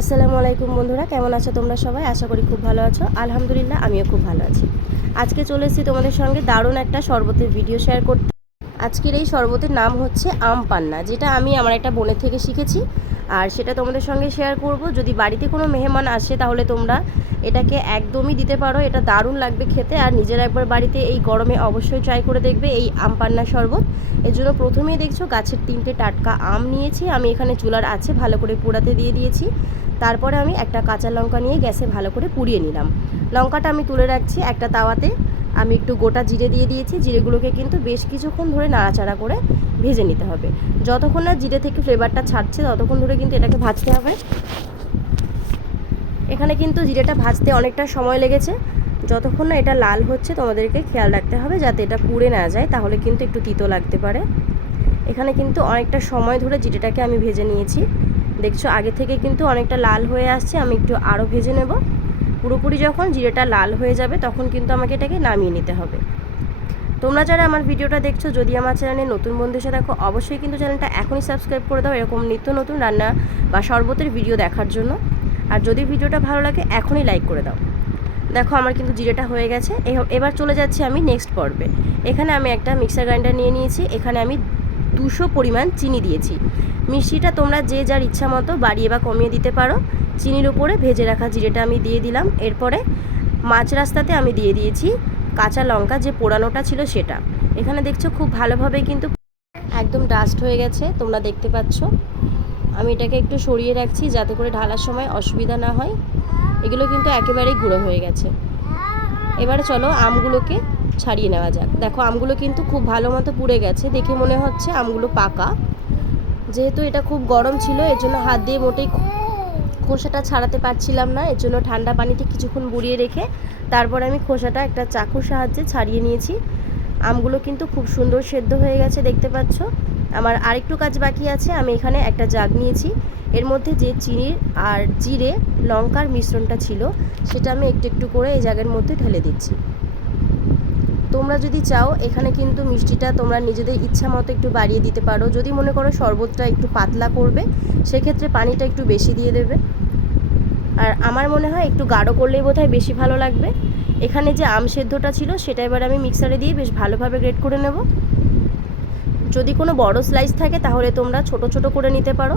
আসসালামু আলাইকুম বন্ধুরা, কেমন আছো তোমরা সবাই? আশা করি খুব ভালো আছো। আলহামদুলিল্লাহ, আমিও খুব ভালো আছি। আজকে চলে এসেছি তোমাদের সঙ্গে দারুণ একটা শরবতের ভিডিও শেয়ার করতে। আজকের এই শরবতের নাম হচ্ছে আম পান্না, যেটা আমি আমার একটা বোনের থেকে শিখেছি। আর সেটা তোমাদের সঙ্গে শেয়ার করব। যদি বাড়িতে কোনো মেহমান আসে, তাহলে তোমরা এটাকে একদমই দিতে পারো। এটা দারুণ লাগবে খেতে। আর নিজেরা একবার বাড়িতে এই গরমে অবশ্যই ট্রাই করে দেখবে এই আম পান্না শরবত। এর জন্য প্রথমেই দেখছ গাছের তিনটে টাটকা আম নিয়েছি। আমি এখানে চুলার আছে, ভালো করে পোড়াতে দিয়ে দিয়েছি। তারপরে আমি একটা কাঁচা লঙ্কা নিয়ে গ্যাসে ভালো করে পুড়িয়ে নিলাম। লঙ্কাটা আমি তুলে রাখছি একটা তাওয়াতে। আমি একটু গোটা জিরে দিয়ে দিয়েছি। জিরেগুলোকে কিন্তু বেশ কিছুক্ষণ ধরে নাড়াচাড়া করে ভেজে নিতে হবে। যতক্ষণ না জিরে থেকে ফ্লেভারটা ছাড়ছে, ততক্ষণ ধরে কিন্তু এটাকে ভাজতে হবে। এখানে কিন্তু জিরেটা ভাজতে অনেকটা সময় লেগেছে। যতক্ষণ না এটা লাল হচ্ছে, তোমাদেরকে খেয়াল রাখতে হবে যাতে এটা পুড়ে না যায়, তাহলে কিন্তু একটু তিতো লাগতে পারে। এখানে কিন্তু অনেকটা সময় ধরে জিরেটাকে আমি ভেজে নিয়েছি। দেখছ, আগে থেকে কিন্তু অনেকটা লাল হয়ে আসছে, আমি একটু আরও ভেজে নেব। পুরোপুরি যখন জিরেটা লাল হয়ে যাবে তখন কিন্তু আমাকে এটাকে নামিয়ে নিতে হবে। তোমরা যারা আমার ভিডিওটা দেখছ, যদি আমার চ্যানেলে নতুন বন্ধু এসে দেখো অবশ্যই কিন্তু চ্যানেলটা এখনই সাবস্ক্রাইব করে দাও এরকম নিত্য নতুন রান্না বা শরবতের ভিডিও দেখার জন্য। আর যদি ভিডিওটা ভালো লাগে, এখনই লাইক করে দাও। দেখো আমার কিন্তু জিরেটা হয়ে গেছে। এবার চলে যাচ্ছি আমি নেক্সট পর্বে। এখানে আমি একটা মিক্সার গ্রাইন্ডার নিয়ে নিয়েছি। এখানে আমি দুশো পরিমাণ চিনি দিয়েছি। মিষ্টিটা তোমরা যে যার ইচ্ছা মতো বাড়িয়ে বা কমিয়ে দিতে পারো। চিনির উপরে ভেজে রাখা জিরেটা আমি দিয়ে দিলাম। এরপরে মাছ রাস্তাতে আমি দিয়ে দিয়েছি কাঁচা লঙ্কা, যে পোড়ানোটা ছিল সেটা। এখানে দেখছ খুব ভালোভাবে কিন্তু একদম ডাস্ট হয়ে গেছে, তোমরা দেখতে পাচ্ছ। আমি এটাকে একটু সরিয়ে রাখছি যাতে করে ঢালার সময় অসুবিধা না হয়। এগুলো কিন্তু একেবারেই গুঁড়ো হয়ে গেছে। এবারে চলো আমগুলোকে ছাড়িয়ে নেওয়া যাক। দেখো, আমগুলো কিন্তু খুব ভালো মতো পুড়ে গেছে। দেখে মনে হচ্ছে আমগুলো পাকা। যেহেতু এটা খুব গরম ছিল, এর জন্য হাত দিয়ে মোটেই খোসাটা ছাড়াতে পারছিলাম না। এর জন্য ঠান্ডা পানিতে কিছুক্ষণ বুড়িয়ে রেখে তারপর আমি খোসাটা একটা চাকুর সাহায্যে ছাড়িয়ে নিয়েছি। আমগুলো কিন্তু খুব সুন্দর সেদ্ধ হয়ে গেছে, দেখতে পাচ্ছ? আমার আরেকটু কাজ বাকি আছে, আমি এখানে একটা জাগ নিয়েছি। এর মধ্যে যে চিনির আর জিরে লঙ্কার মিশ্রণটা ছিল, সেটা আমি একটু একটু করে এই জাগের মধ্যে ঢেলে দিচ্ছি। তোমরা যদি চাও, এখানে কিন্তু মিষ্টিটা তোমরা নিজেদের ইচ্ছা মতো একটু বাড়িয়ে দিতে পারো। যদি মনে করো শরবতটা একটু পাতলা করবে, সেক্ষেত্রে পানিটা একটু বেশি দিয়ে দেবে। আর আমার মনে হয় একটু গাঢ় করলেই বোধহয় বেশি ভালো লাগবে। এখানে যে আম সেদ্ধটা ছিল, সেটা এবার আমি মিক্সারে দিয়ে বেশ ভালোভাবে গ্রেড করে নেব। যদি কোনো বড় স্লাইস থাকে, তাহলে তোমরা ছোট ছোট করে নিতে পারো।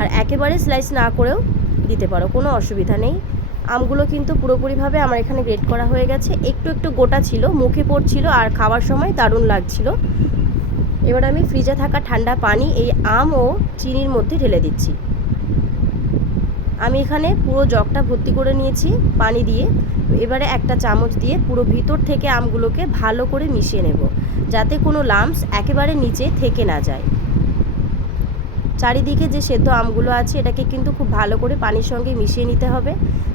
আর একেবারে স্লাইস না করেও দিতে পারো, কোনো অসুবিধা নেই। আমগুলো কিন্তু পুরোপুরিভাবে আমার এখানে গ্রেড করা হয়ে গেছে। একটু একটু গোটা ছিল, মুখে পড়ছিল আর খাওয়ার সময় দারুণ লাগছিল। এবার আমি ফ্রিজে থাকা ঠান্ডা পানি, এই আম ও চিনির মধ্যে ঢেলে দিচ্ছি। আমি এখানে পুরো জগটা ভর্তি করে নিয়েছি পানি দিয়ে। এবারে একটা চামচ দিয়ে পুরো ভিতর থেকে আমগুলোকে ভালো করে মিশিয়ে নেব, যাতে কোনো লাম্পস একেবারে নিচে থেকে না যায়। চারিদিকে যে সেদ্ধ আমগুলো আছে, এটাকে কিন্তু খুব ভালো করে পানির সঙ্গে মিশিয়ে নিতে হবে,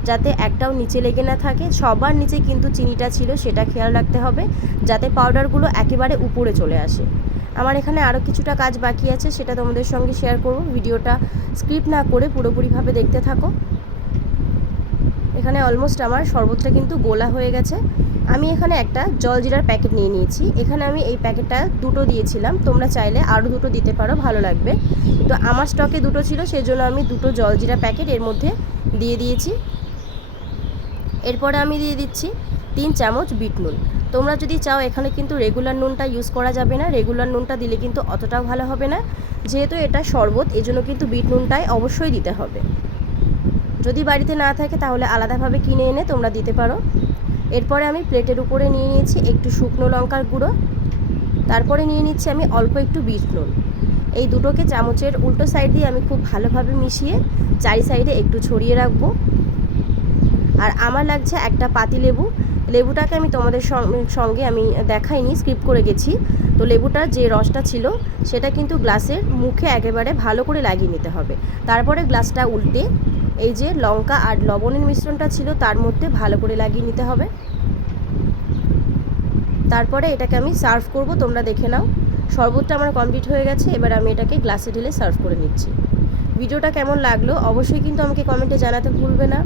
যাতে একটাও নিচে লেগে না থাকে। সবার নিচে কিন্তু চিনিটা ছিল, সেটা খেয়াল রাখতে হবে, যাতে পাউডারগুলো একেবারে উপরে চলে আসে। আমার এখানে আরও কিছুটা কাজ বাকি আছে, সেটা তোমাদের সঙ্গে শেয়ার করব। ভিডিওটা স্ক্রিপ্ট না করে পুরোপুরিভাবে দেখতে থাকো। এখানে অলমোস্ট আমার শরবতটা কিন্তু গোলা হয়ে গেছে। আমি এখানে একটা জলজিরার প্যাকেট নিয়ে নিয়েছি। এখানে আমি এই প্যাকেটটা দুটো দিয়েছিলাম। তোমরা চাইলে আরও দুটো দিতে পারো, ভালো লাগবে। তো আমার স্টকে দুটো ছিল সেই জন্য আমি দুটো জলজিরা প্যাকেট এর মধ্যে দিয়ে দিয়েছি। এরপরে আমি দিয়ে দিচ্ছি তিন চামচ বিট নুন তোমরা যদি চাও, এখানে কিন্তু রেগুলার নুনটা ইউজ করা যাবে না। রেগুলার নুনটা দিলে কিন্তু অতটাও ভালো হবে না। যেহেতু এটা শরবত, এজন্য কিন্তু বিট নুনটাই অবশ্যই দিতে হবে। যদি বাড়িতে না থাকে, তাহলে আলাদাভাবে কিনে এনে তোমরা দিতে পারো। এরপরে আমি প্লেটের উপরে নিয়ে নিয়েছি একটু শুকনো লঙ্কার গুঁড়ো। তারপরে নিয়ে নিচ্ছি আমি অল্প একটু বিট নুন। এই দুটোকে চামচের উল্টো সাইড দিয়ে আমি খুব ভালোভাবে মিশিয়ে চারি সাইডে একটু ছড়িয়ে রাখব। আর আমার লাগছে একটা পাতি লেবু লেবুটাকে আমি তোমাদের সঙ্গে আমি দেখাইনি স্কিপ করে গেছি। তো লেবুটার যে রসটা ছিল, সেটা কিন্তু গ্লাসের মুখে একেবারে ভালো করে লাগিয়ে নিতে হবে। তারপরে গ্লাসটা উল্টে এই যে লঙ্কা আর লবণের মিশ্রণটা ছিল, তার মধ্যে ভালো করে লাগিয়ে নিতে হবে। তারপরে এটাকে আমি সার্ভ করব, তোমরা দেখে নাও। শরবতটা আমার কমপ্লিট হয়ে গেছে, এবার আমি এটাকে গ্লাসে ঢেলে সার্ভ করে নিচ্ছি। ভিডিওটা কেমন লাগল অবশ্যই কিন্তু আমাকে কমেন্টে জানাতে ভুলবে না।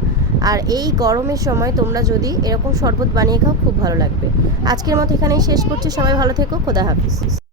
আর এই গরমের সময় তোমরা যদি এরকম শরবত বানিয়ে খাও, খুব ভালো লাগবে। আজকের মতো এখানেই শেষ করছি। সবাই ভালো থেকো। খোদা হাফিজ।